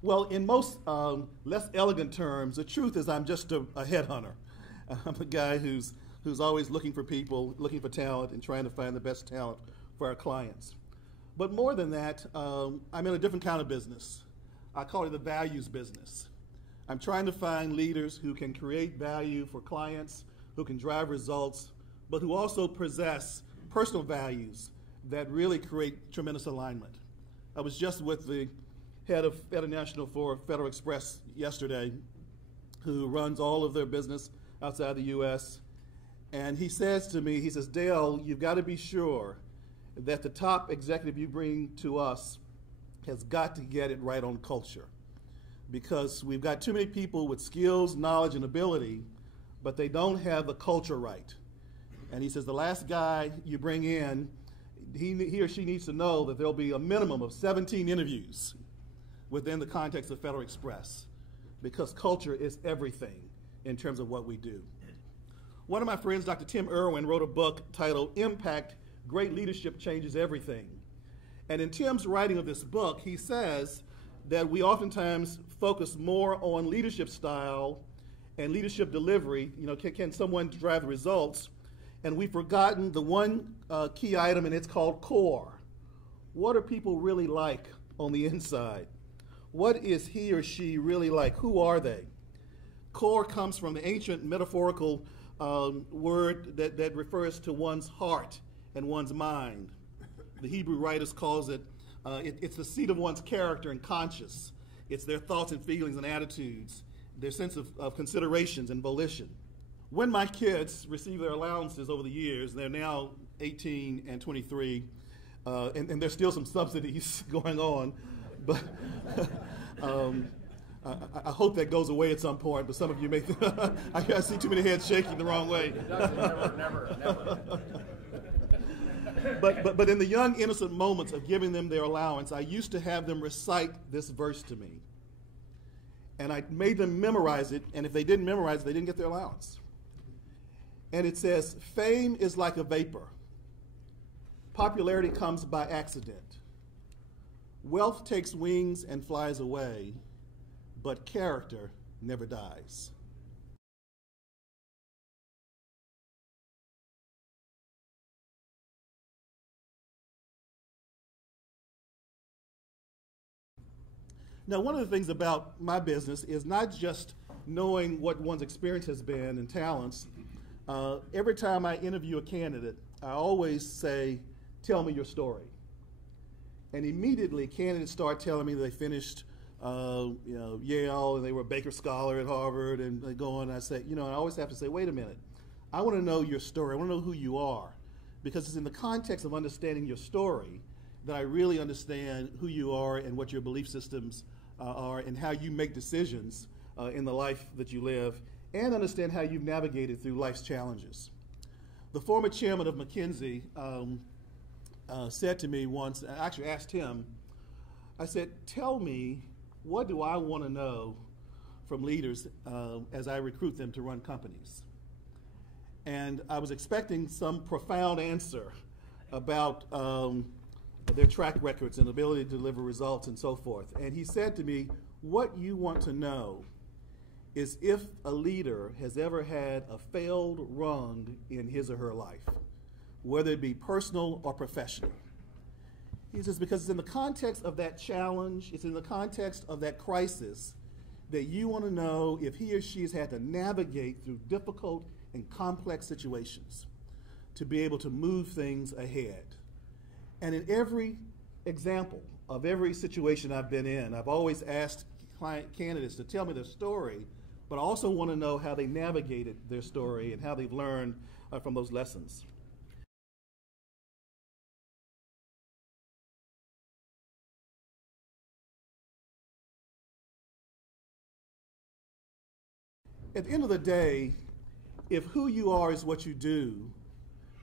Well, in most less elegant terms, the truth is I'm just a headhunter. I'm a guy who's always looking for people, looking for talent, and trying to find the best talent for our clients. But more than that, I'm in a different kind of business. I call it the values business. I'm trying to find leaders who can create value for clients, who can drive results, but who also possess personal values that really create tremendous alignment. I was just with the head of International for Federal Express yesterday, who runs all of their business outside the U.S., and he says to me, he says, Dale, you've got to be sure that the top executive you bring to us has got to get it right on culture, because we've got too many people with skills, knowledge, and ability, but they don't have the culture right. And he says the last guy you bring in, he or she needs to know that there'll be a minimum of 17 interviews within the context of Federal Express, because culture is everything in terms of what we do. One of my friends, Dr. Tim Irwin, wrote a book titled Impact: Great Leadership Changes Everything. And in Tim's writing of this book, he says that we oftentimes focus more on leadership style and leadership delivery. You know, can someone drive the results? And we've forgotten the one key item, and it's called core. What are people really like on the inside? What is he or she really like? Who are they? Core comes from the ancient metaphorical word that refers to one's heart and one's mind. The Hebrew writers calls it, it's the seat of one's character and conscience. It's their thoughts and feelings and attitudes, their sense of considerations and volition. When my kids receive their allowances over the years, they're now 18 and 23, and there's still some subsidies going on, but I hope that goes away at some point, but some of you may think, I see too many heads shaking the wrong way. Never. But in the young, innocent moments of giving them their allowance, I used to have them recite this verse to me. And I made them memorize it, and if they didn't memorize it, they didn't get their allowance. And it says, fame is like a vapor. Popularity comes by accident. Wealth takes wings and flies away, but character never dies. Now, one of the things about my business is not just knowing what one's experience has been and talents. Every time I interview a candidate, I always say, tell me your story. And immediately, candidates start telling me they finished Yale, and they were a Baker Scholar at Harvard, and they go on, and I say, I always have to say, wait a minute. I want to know your story. I want to know who you are, because it's in the context of understanding your story that I really understand who you are and what your belief systems are and how you make decisions in the life that you live, and understand how you've navigated through life's challenges. The former chairman of McKinsey said to me once, I actually asked him, I said, tell me, what do I want to know from leaders as I recruit them to run companies? And I was expecting some profound answer about their track records and ability to deliver results and so forth. And he said to me, what you want to know is if a leader has ever had a failed rung in his or her life, whether it be personal or professional. He says, because it's in the context of that challenge, it's in the context of that crisis, that you want to know if he or she has had to navigate through difficult and complex situations to be able to move things ahead. And in every example of every situation I've been in, I've always asked client candidates to tell me their story, but I also want to know how they navigated their story and how they've learned from those lessons. At the end of the day, if who you are is what you do,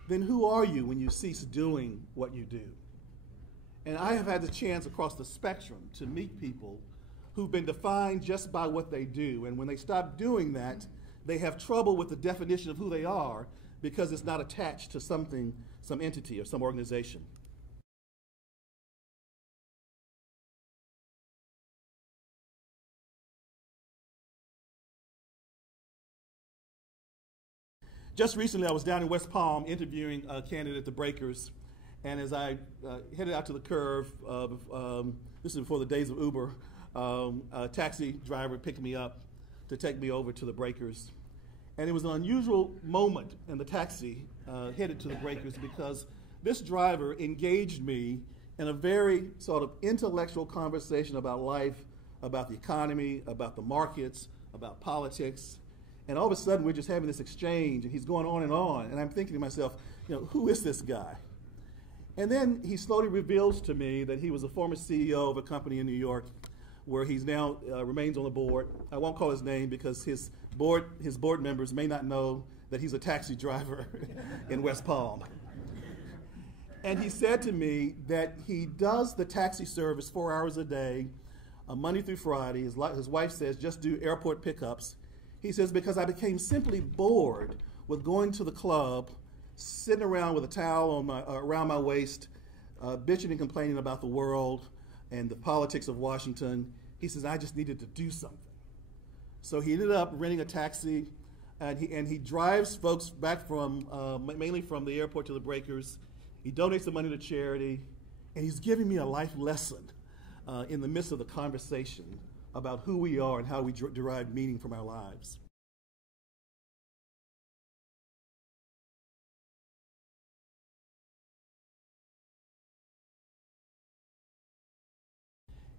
then who are you when you cease doing what you do? And I have had the chance across the spectrum to meet people who've been defined just by what they do. And when they stop doing that, they have trouble with the definition of who they are because it's not attached to something, some entity or some organization. Just recently, I was down in West Palm interviewing a candidate at the Breakers, and as I headed out to the curve, this is before the days of Uber, a taxi driver picked me up to take me over to the Breakers. And it was an unusual moment in the taxi headed to the Breakers because this driver engaged me in a very sort of intellectual conversation about life, about the economy, about the markets, about politics. And all of a sudden, we're just having this exchange, and he's going on, and I'm thinking to myself, who is this guy? And then he slowly reveals to me that he was a former CEO of a company in New York, where he's now remains on the board. I won't call his name because his board members may not know that he's a taxi driver in West Palm. And he said to me that he does the taxi service 4 hours a day, Monday through Friday. His wife says, just do airport pickups. He says, because I became simply bored with going to the club, sitting around with a towel around my waist, bitching and complaining about the world and the politics of Washington. He says, I just needed to do something. So he ended up renting a taxi, and he drives folks back from, mainly from the airport to the Breakers. He donates the money to charity, and he's giving me a life lesson in the midst of the conversation about who we are and how we derive meaning from our lives.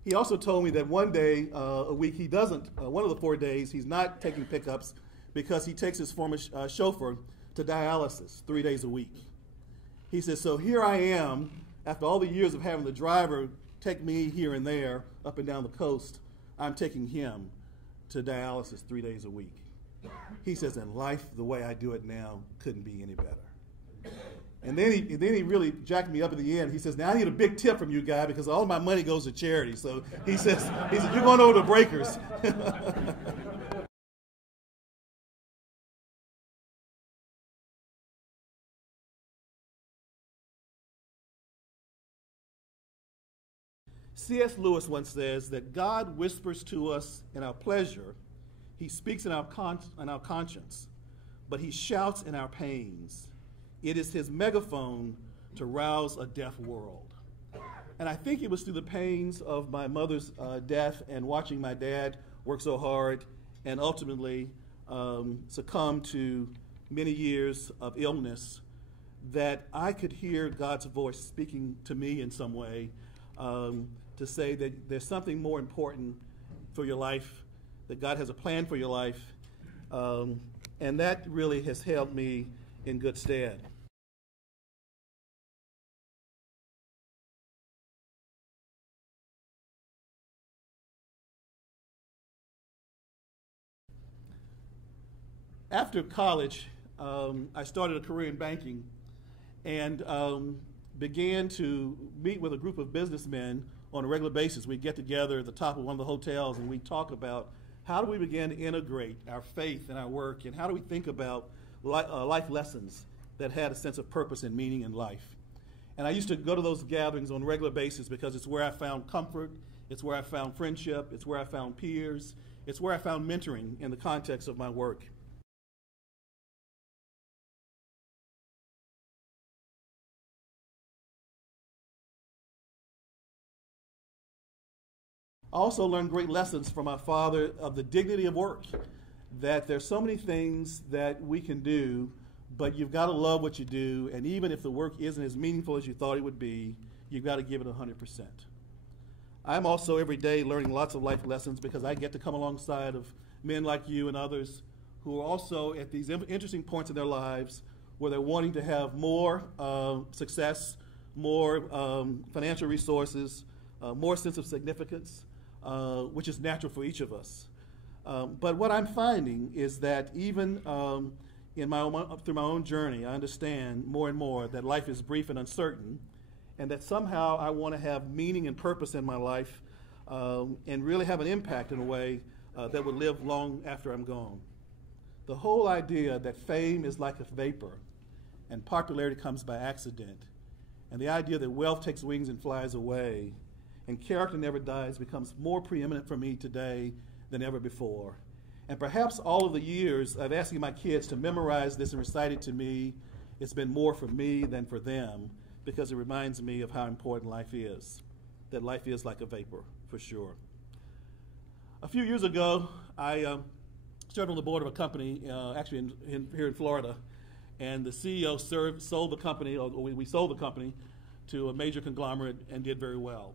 He also told me that one day a week he doesn't, one of the 4 days, he's not taking pickups because he takes his former chauffeur to dialysis 3 days a week. He says, so here I am, after all the years of having the driver take me here and there, up and down the coast, I'm taking him to dialysis 3 days a week. He says, and life, the way I do it now, couldn't be any better. And then he really jacked me up at the end. He says, now I need a big tip from you, guy, because all of my money goes to charity. So he says, you're going over to Breakers. C.S. Lewis once says that God whispers to us in our pleasure, he speaks in our conscience, but he shouts in our pains. It is his megaphone to rouse a deaf world. And I think it was through the pains of my mother's death and watching my dad work so hard and ultimately succumb to many years of illness that I could hear God's voice speaking to me in some way to say that there's something more important for your life, that God has a plan for your life, and that really has held me in good stead. After college, I started a career in banking and began to meet with a group of businessmen on a regular basis. We'd get together at the top of one of the hotels and we'd talk about how do we begin to integrate our faith in our work, and how do we think about life lessons that had a sense of purpose and meaning in life. And I used to go to those gatherings on a regular basis because it's where I found comfort, it's where I found friendship, it's where I found peers, it's where I found mentoring in the context of my work. I also learned great lessons from my father of the dignity of work, that there's so many things that we can do, but you've got to love what you do, and even if the work isn't as meaningful as you thought it would be, you've got to give it 100%. I'm also every day learning lots of life lessons because I get to come alongside of men like you and others who are also at these interesting points in their lives where they're wanting to have more success, more financial resources, more sense of significance, which is natural for each of us. But what I'm finding is that even through my own journey, I understand more and more that life is brief and uncertain, and that somehow I want to have meaning and purpose in my life and really have an impact in a way that would live long after I'm gone. The whole idea that fame is like a vapor and popularity comes by accident, and the idea that wealth takes wings and flies away and character never dies becomes more preeminent for me today than ever before. And perhaps all of the years of asking my kids to memorize this and recite it to me, it's been more for me than for them, because it reminds me of how important life is, that life is like a vapor, for sure. A few years ago, I served on the board of a company, actually here in Florida, and the CEO sold the company, or we sold the company to a major conglomerate and did very well.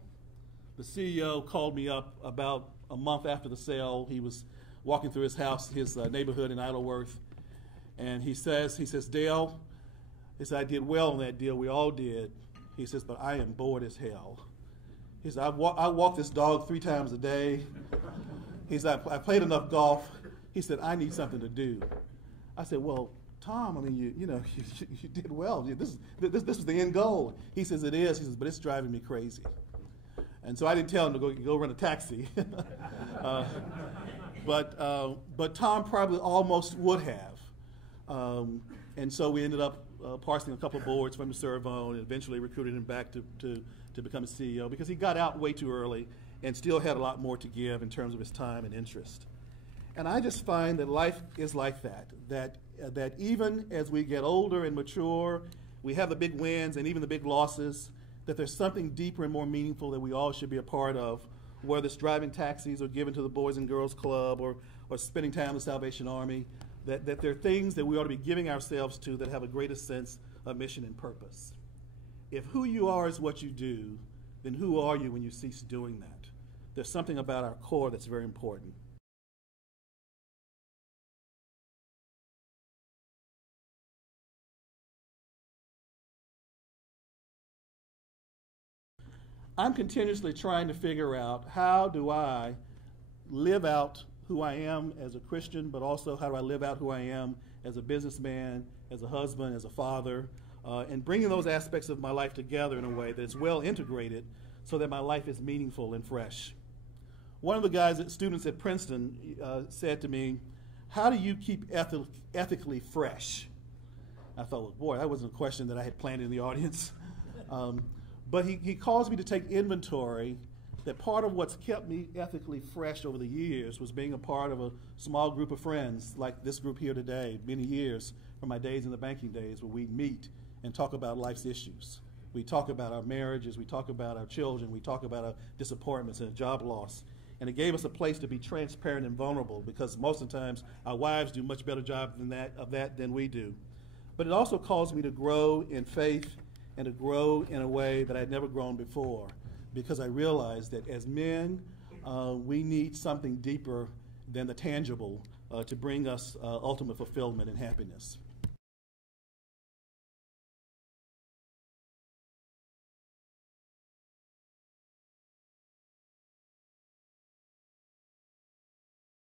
The CEO called me up about a month after the sale. He was walking through his house, his neighborhood in Idleworth, and he says, Dale, he said, I did well on that deal. We all did. He says, but I am bored as hell. He said, I walk this dog 3 times a day. He said, I played enough golf. He said, I need something to do. I said, well, Tom, I mean, you did well. This was the end goal. He says, it is. He says, but it's driving me crazy. And so I didn't tell him to go run a taxi. But Tom probably almost would have. And so we ended up parsing a couple of boards from him to serve on, and eventually recruited him back to become a CEO, because he got out way too early and still had a lot more to give in terms of his time and interest. And I just find that life is like that even as we get older and mature, we have the big wins and even the big losses, that there's something deeper and more meaningful that we all should be a part of, whether it's driving taxis or giving to the Boys and Girls Club or spending time in the Salvation Army, that there are things that we ought to be giving ourselves to that have a greater sense of mission and purpose. If who you are is what you do, then who are you when you cease doing that? There's something about our core that's very important. I'm continuously trying to figure out, how do I live out who I am as a Christian, but also how do I live out who I am as a businessman, as a husband, as a father, and bringing those aspects of my life together in a way that's well integrated so that my life is meaningful and fresh. One of the students at Princeton said to me, how do you keep ethically fresh? I thought, well, boy, that wasn't a question that I had planned in the audience. But he caused me to take inventory that part of what's kept me ethically fresh over the years was being a part of a small group of friends like this group here today, many years from my days in the banking days, where we meet and talk about life's issues. We talk about our marriages, we talk about our children, we talk about our disappointments and job loss. And it gave us a place to be transparent and vulnerable, because most of the times our wives do a much better job of that than we do. But it also caused me to grow in faith and to grow in a way that I'd never grown before, because I realized that as men, we need something deeper than the tangible to bring us ultimate fulfillment and happiness.